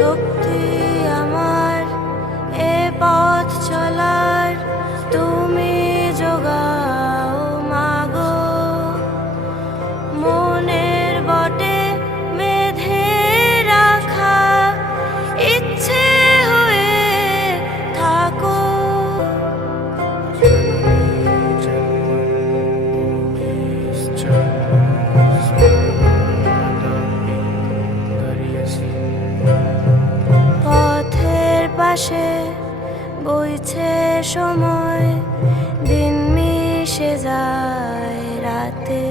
শক্তি আমার এ পথ চলার তুমি যোগাও মাগো। মনের বটে বেঁধে রাখা ইচ্ছে হয়ে থাকো। পথের পাশে বইছে সময়, দিন মিশে যায় রাতে।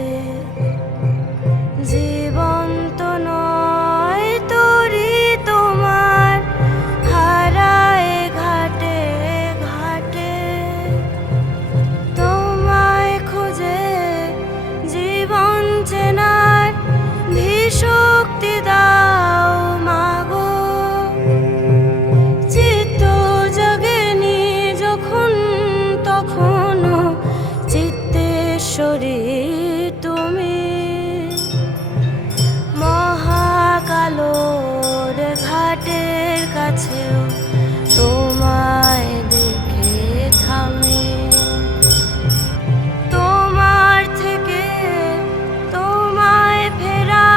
জীবন তো নয় তোরি তোমার, হারায় ঘাটে ঘাটে। তোমায় খুঁজে জীবন চেনার শক্তি দাও মাগো। চিত্ত জাগেনি যখন তখনও চিত্তেশ্বরী তুমি। মহাকালোর ঘাটের কাছেও তোমায় দেখে থামে। তোমার থেকে তোমায় ফেরা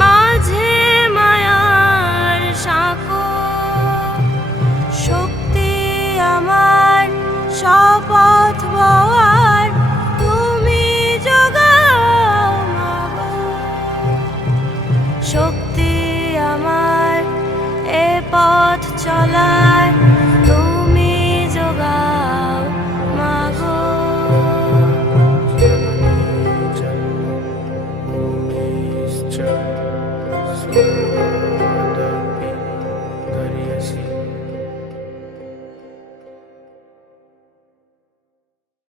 মাঝে মায়ার সাঁকো। শক্তি আমার শপথ বওয়ার তুমি যোগাও মাগো। শক্তি আমার এ পথ চলা